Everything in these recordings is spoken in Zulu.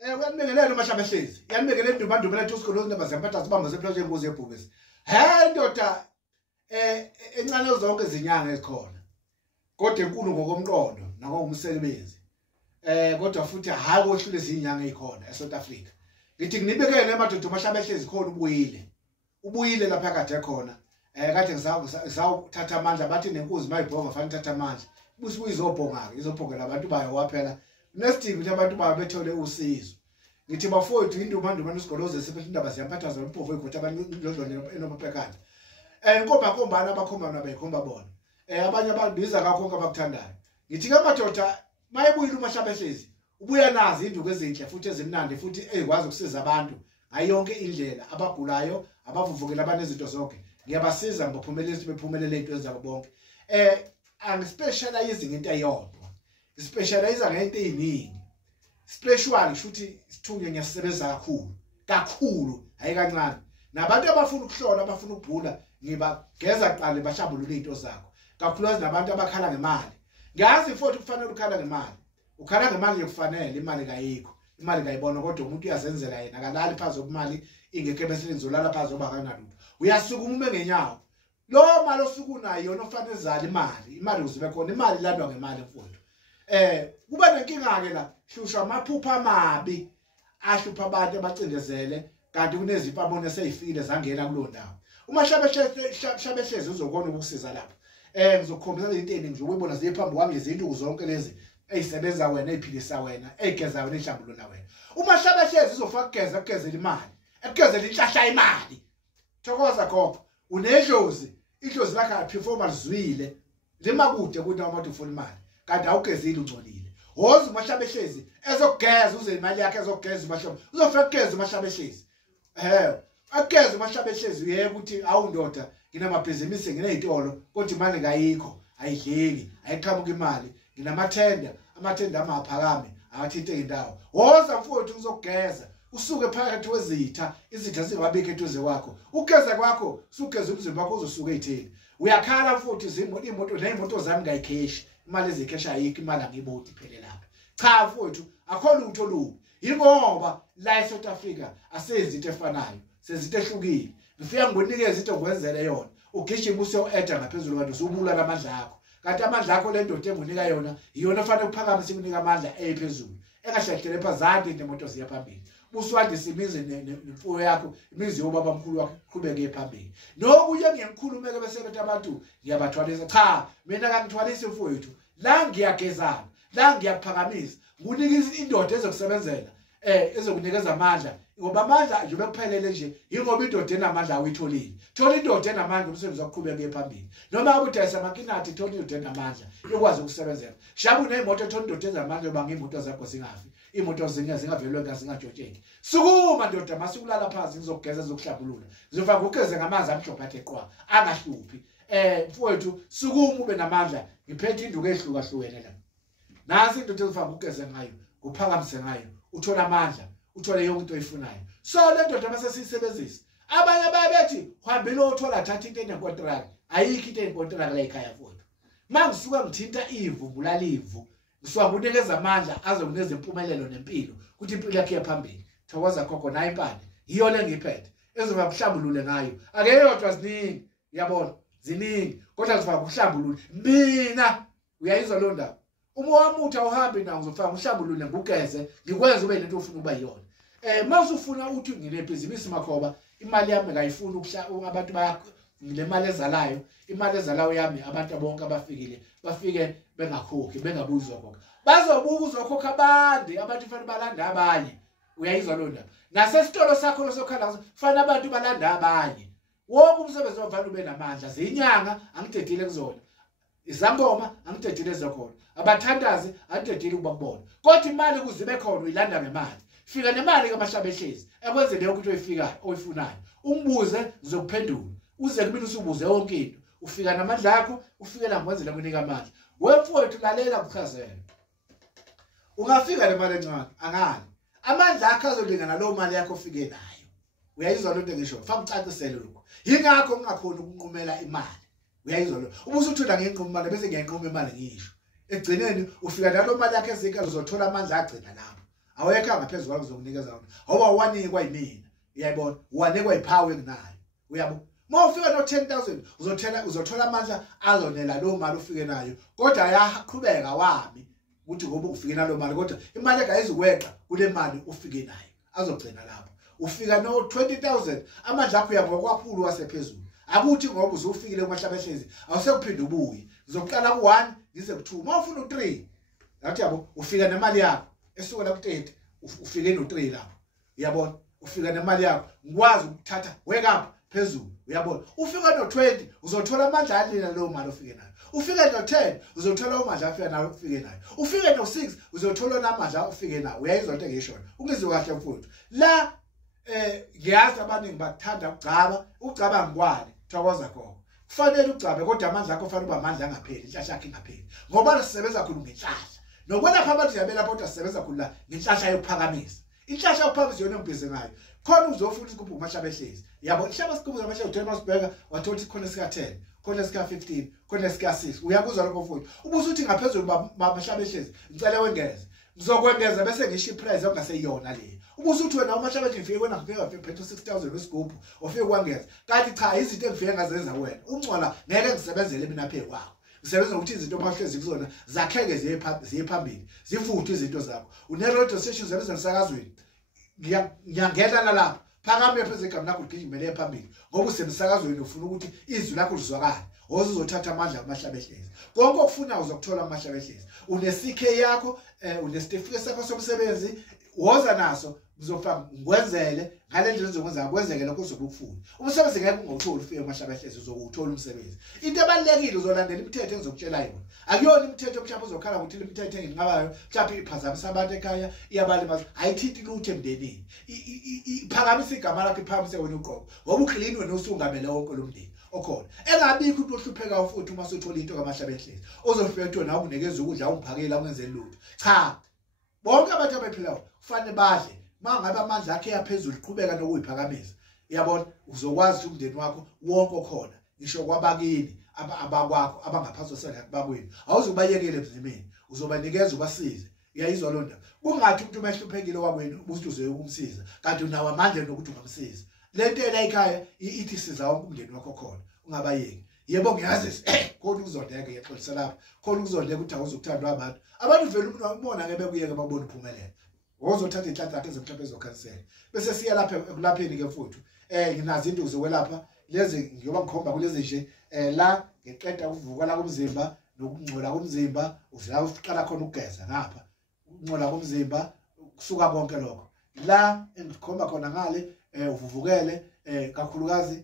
Uyanibingelela uMashabahlezi. Yanibingelela indumanduma lethu usikolo indaba zempatha sibamba seploject ingozi yebhubesi. Ndoda encane zonke izinyanga ezikhona. Kodwa enkulu ngokomqondo nangomsebenzi. Kodwa futhi hayi kohlule izinyanga ezikhona eSouth Africa. Ngithi nginibekele amadoda uMashabahlezi khona ubuyile. Ubuyile lapha kade ekhona. Kade ngizawuthatha amandla bathi nenkuzi mayibhonga fanele thatha amandla. Busi izobhonga ke izobhongela abantu bayo waphela. Nesidingo ukuthi abantu bayo bethole usizo. Ngithi bafowethu indumanduma nesigoloze sephethe indaba ziyaphatha zona imphofu ekhotha abantu enomaphekana. Inkomba abakhombana bayikhomba bona. Abanye ababiza kakhonke abakuthandayo. Ngithi ke madoda mayebuyile uMashabahlezi ubuya nazi induku ezinhle futhi ezimnandi futhi ezikwazi ukusiza abantu ngayo yonke indlela abagulayo abavuvukela abanezinto zonke. Ngiyabasiza ngibaphumelelisa bephumelele into ezabo bonke. Angispecialize ngento eyodwa. Specialize ngento eziningi. Special futhi sithunye ngiyasebenza kakhulu hayi kancane. Nabantu abafuna ukuhlola abafuna ukubhula ngibageza qale bashabulule into zakho. Kakhulukazi nabantu abakhala ngemali. Ngiyazi futhi kufanele ukhala ngemali. Ukhala ngemali yokufanele imali kayikho. Imali kayibona kodwa umuntu uyazenzela yena akalali phansi okumali ingeke bese nizolala phansi oba kanalutho. Uyasukuma ume ngenyawo. Lo mali osuku nayo yona ofanele izali imali uzibe khona imali landwa ngemali mfowethu. Kuba nenkinga ke la hlusha amaphupha amabi ahlupha abantu abacindezele kanti kunezipho abone seyifile zangena kulo ndawo. Shabahlezi uzokona ukusiza lapha. Ngizokukhombisa into eningi nje ukuyibona ziphambi kwami izinto zonke lezi ezisebenza wena eziphilisa wena egeza wena ehlambulula wena. Shabahlezi uzofaka ukugezela imali ekugezela inhlahla imali. Thokoza khopha unedlozi idlozi lakhe performance zwile limakude kuthi abantu ufuna imali kanti awugezile ungcolile. Hozi uMashabahlezi ezokugeza uze imali yakhe ezokugeza uMashaba uzofika ukugeza uMashabahlezi. Akugeza uMashabahlezi yebo ukuthi awundoda nginamabhizinisi nginezitolo kodwa imali kayikho ayidleki ayiqhamuka imali nginamathenda amathenda amaphakame awathinta indawo. Hoza mfowethu uzokugeza usuke phakathi wezitha izitha zingabike eduze kwakho ugeza kwakho sugeza umzimba wakho uzosuka ezitheni. Uyakhala futhi imoto nezimoto zami ngayikheshi imali ezikesha ayikho imali angibodi phele lapha. Cha mfowethu akhona utho lubi ingoba la eSouth Africa asenzi into efanayo sezinto ehlukile. Ngifika ngibonikeza into okwenzela yona ugijima useyoeda ngaphezulu kanti usubula namandla akho kanti amandla akho le ndoda engunika yona iyona efanele ukuphakamise ukunika amandla ephezulu engahlahlele phazanti nemoto ziya phambili. Buswandisa imizi nemfuyo yakho imizi yobaba mkhulu wakho qhubeke ephambili. Nokuye ngiyakhulumeke bese bethi abantu ngiyabathwalisa cha mina akangithwalisi mfowethu la ngiyagezana la ngiyaphakamisa ngunikisa indoda ezokusebenzela ezokunikeza amandla ngoba amandla nje bekuphelele nje ingoba indoda enamandla awuyitholile. Thola indoda enamandla umsebenzi wakuqhubeka ephambili. Noma ubudayisa makinathi thola indoda enamandla ikwazi ukusebenzela. Shabu nemoto thola indoda ezamandla yoba ngimoto zakho zingafi. Imoto zingavelwe ngazingajojeki. Sukuma ndoda masikulala phansi ngizokugeza zokuhlabulula. Ngizofaka ugeze ngamanzi amhlophe athe qwa angahluphi. Mfowethu sukuma ube namandla ngiphethe induku ehlukahlukene la. Nasi into ezofaka ugeze ngayo uphakamise ngayo uthola amandla uthole yonke into oyifunayo. So le ndoda base siyisebenzisa. Abanye babethi uhambile uthola thatha into enenkontrakt. Ayikho into enenkontrakt la ekhaya mfowethu. Mangisuka ngithinta ivumbulala ivu ngisuka kunikeza amandla azokunikeza impumelelo nempilo ukuthi impilo yakhe yaphambili. Thokoza khokho nayi impande yiyo le ngiphethe ezoba kuhlambulule ngayo. Ake yodwa ziningi uyabona ziningi kodwa zifaka kuhlambulule mina uyayizwa lo ndaba. Uma wamuthi awuhambi nawo uzofaka uhlambulule ngugeze ngikwenza ube lento ofuna ukuba yiyona. Mawusufuna uthi nginebhizinisi makhoba imali yami ngayifuna abantu le mali ezalayo imali ezalayo yami abantu bonke abafikile bafike bengakhokhi bengabuzwa konke bazobuka uzokhokha abandi abantu fanele balanda abanye. Uyayizwa lo ndaba nasesitolo sakho losokhala fanele abantu balanda abanye. Wonke umsebenzi wavana ube namandla zinyanga angidedile kuzona izangoma angidedile zakhona abathandazi angidedile ukuba kubona kodwa imali kuzibe khona uyilanda ngemali. Fika nemali kaMashabahlezi ekwenzele ukuthi oyifikayo oyifunayo umbuze ngizokuphendula uze kumina usubuze yonke into ufika namandla akho ufikela ngwenzela kunika amandla. Wemfowethu lalela kuchazela ungafika le mali encane angani amandla akho azolingana lo mali yakho ofike nayo. Uyayizwa lo nto ngisho faka ucacisele lokho yingakho ngingakhona ukunqumela imali. Uyayizwa lo ubusuthola ngenquma imali bese ngiyanquma imali ngisho egcineni ufika nalo mali yakhe ezika uzothola amandla agcina lapho awekho ngaphezulu kwalo uzokunikeza wona ngoba wanikwa yimina uyayibona wanikwa ipower enginayo uyabo mawufika no 10,000 uzothola amandla azonela lo mali ufike nayo kodwa ayaqhubeka wami ukuthi ngoba ufike nalo mali kodwa imali engayizukweqa kule mali ufike nayo azogcina lapho ufika no 20,000 amandla akho uyangokwaphulu wasephezulu akuthi ngoba uzofikile kumahlabehlezi awusekuphinde ubuye uzoqala ku1 ngize ku2 mawufuna u3 ngathi yabo ufika nemali yakho esuka la ku30 ufike no3 lapho uyabona ufika nemali yakho ngikwazi ukuthatha wake up phezulu uyabona ufika no20 uzothola amandla alina lo mali ufike nayo ufike no10 uzothola amandla afika nayo ufike nayo ufike no6 uzothola amandla ufike nayo uyayizwa into engishona ungizwe kahle mfowethu la ngiyazi abaningi bathanda ukugcaba ngikwani thokoza khona kufanele ugcabe kodwa amandla akho kufanele uba amandla angapheli inhlanhla yakhe ingapheli ngoba sisebenza khulu ngenhlanhla nokwelapha abantu yabela kodwa sisebenza khulu la ngenhlanhla yokuphakamisa inhlanhla yokuphakamisa yona engibhizi ngayo khona uzofuna isigubhu kumahlabehlezi yabo ihlaba isigubhu zamahlabehlezi uThomas Berger wathola ikhona sika10 khona sika15 khona sika6 uyakuzwa lokho mfowethu ubuze uthi ngaphezulu bamahlabehlezi ngicela wengeze ngizokwengeza bese ngisho iprice ongaseyona le ubuze uthi wena umahlabehlezi ngifike wena ngifika phetho 6,000 wesigubhu ofike kwangeza kanti cha izinto engifike ngazenza wena ungcola ngeke ngisebenzele mina phe kwakho ngisebenza ukuthi izinto mahlezi kuzona zakheke ziye phambili zifuthwe izinto zakho une radio station zebenza emsakazweni ngiyangena lapha phakame phezulu igama lakho ligijimele phambili ngoba usemsakazweni ufuna ukuthi izwi lakho lizwakale uzothatha amandla kumahlabehlezi konke okufuna uzokuthola kumahlabehlezi une CK yakho une certificate sakho somsebenzi woza naso ngizofaka ngikwenzele ngale ndlela ezokwenza kwenzeke lokho uzokufuna umsebenzi ngeke ungawuthola ufike kumahlabehlezi uzokuthola umsebenzi into ebalekile uzolandela imithetho engizokutshela yona akuyona imithetho mhlawumbe uzokhala ukuthi imithetho enginqabayo mhlawumbe iphazamisa abantu ekhaya iyabalimaza ayithinti lutho emndenini iphakamisa igama lakho iphakamisa wena uqobo ngoba uclean wena usungamele wonke lo mndeni okhona engabikho umuntu ohlupheka futhi uma usuthola into kamahlabehlezi uzofika ethi wena awunikeza ukudla ungiphakela ungenzeli lutho cha bonke abantu abaphilayo kufanele badle mangabe amandla akhe yaphezulu iqhubeka nokuyiphakamisa yabona uzokwazi umndeni wakho wonke okhona ngisho kwabakini abakwakho abangaphansi kwesandla bakwini awuzubayekele emzimeni uzobanikeza ubasize uyayizwa londa kungathi umuntu umehluphekile wakwenu ubuthi uzoyokumsiza kanti unawo amandla nokuthi ungamsiza lento ela ekhaya ithi siza wonke umndeni wakho khona ungabayeki yebo ngiyazi khona ukuzondeka yaxolisa lapha khona ukuzondeka ukuthi awuzukuthandwa abantu vele umuntu wabona ngeke bekuyeke babone uphumelele wozothatha inhlanhla zakhe ezimhlophe ezokhansela bese siya lapha ekulapheni ke mfuthu nginazi into zokwelapha lezi ngiyoba ngikhomba kulezi nje la ngiqeda ukuvuka la komzimba nokungcola komzimba uvela uqala khona ukugeza ngapha ukungcola komzimba kusuka konke lokho la engikhomba khona ngale uvuvukele kakhulukazi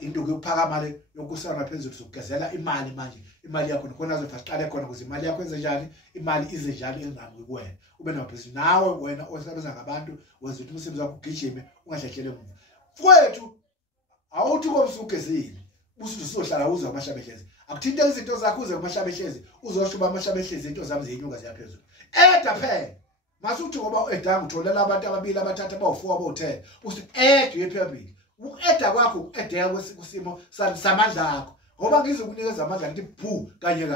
into yokuphakama le yokusana phezulu sokugezela imali manje imali yakho khona azofaqale khona ukuze imali yakho enze njani imali ize njalo engami kuwena ube nobhizinisi nawe wena osebenza ngabantu wenza ukuthi umsebenzi wakho ugijime ungahlehlele emuva mfowethu awuthi komsugezile usuzohlala uze kumahlabehlezi akuthinte izinto zakho uze kumahlabehlezi uzoshuba amahlabehlezi into zami ziyenyuka ziyaphezulu eda phela masuthi ngoba edanga utholela abantu ababili abathatha abawu4 abawu10 uthi uye phambili ueda kwakho uedeka kwesimo samandla akho ngoba ngizokunikeza amandla ngithi bhu kanye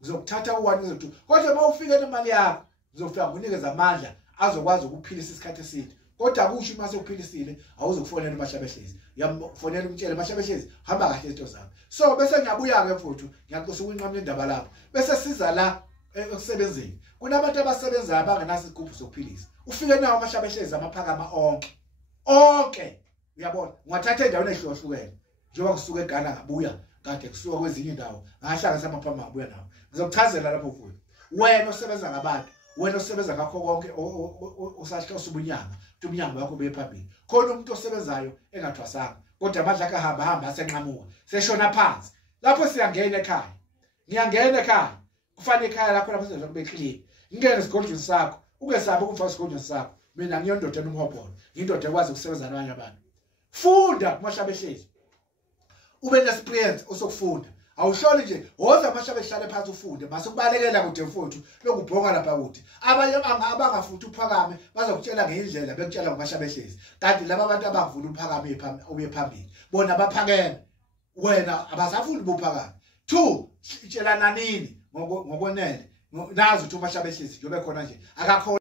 ngizokuthatha u1 ngizothi kodwa mawufike nemali yakho ngizofika nginikeza amandla azokwazi ukuphilisa isikhathi eside kodwa akusho uma sokuphilisile awuzokufonela umahlabehlezi uyamfonela umtshele mahlabehlezi hamba kahle izinto zakho so bese ngiyabuya ke mfuthu ngiyaxosa ukunqamla indaba lapho bese siza la ekusebenzeni kunabantu abasebenzayo abangenaso isigubhu sokuphilisa ufike nawo amahlabehlezi amaphakama onke uyabona ngathatha endaweni ehlukahlukene njengoba kusuka eGhana ngabuya kade kusuka kwezinye indawo ngahlanga samaphama ngabuya nawo ngizokuchazela lapho mfuthu wena osebenza ngabantu wena osebenza ngakho konke usahlosa ubunyanga uthi umnyango wakho ube phambili khona umuntu osebenzayo engathwasanga kodwa amandla akhe hamba asenqamuka seshona phansi lapho siyangena ekhaya ngiyangena ekhaya kufanele ekhaya lakho lapho senza kube clean ngingene esigodlweni sakho ungesabe ukufaka esigodlweni sakho mina ngiyondoda enomhobholo ngiyindoda ekwazi ukusebenza nabanye abantu funda kumahlabehlezi ube ne-experience osokufunda awuhloli nje woza amashabehlale phansi ufunde mase kubalekela kude mfuthu lokubhonga lapha kude abanye abangafuthi uphakame bazokutshela ngeindlela bekutshela ngomashabehlezi kanti laba abantu abavula uphakame uye phambili bona baphakeme wena abasafundi bophakame 2 tshelana nini ngokwenene nazi ukuthi umashabehlezi njobe khona nje akakho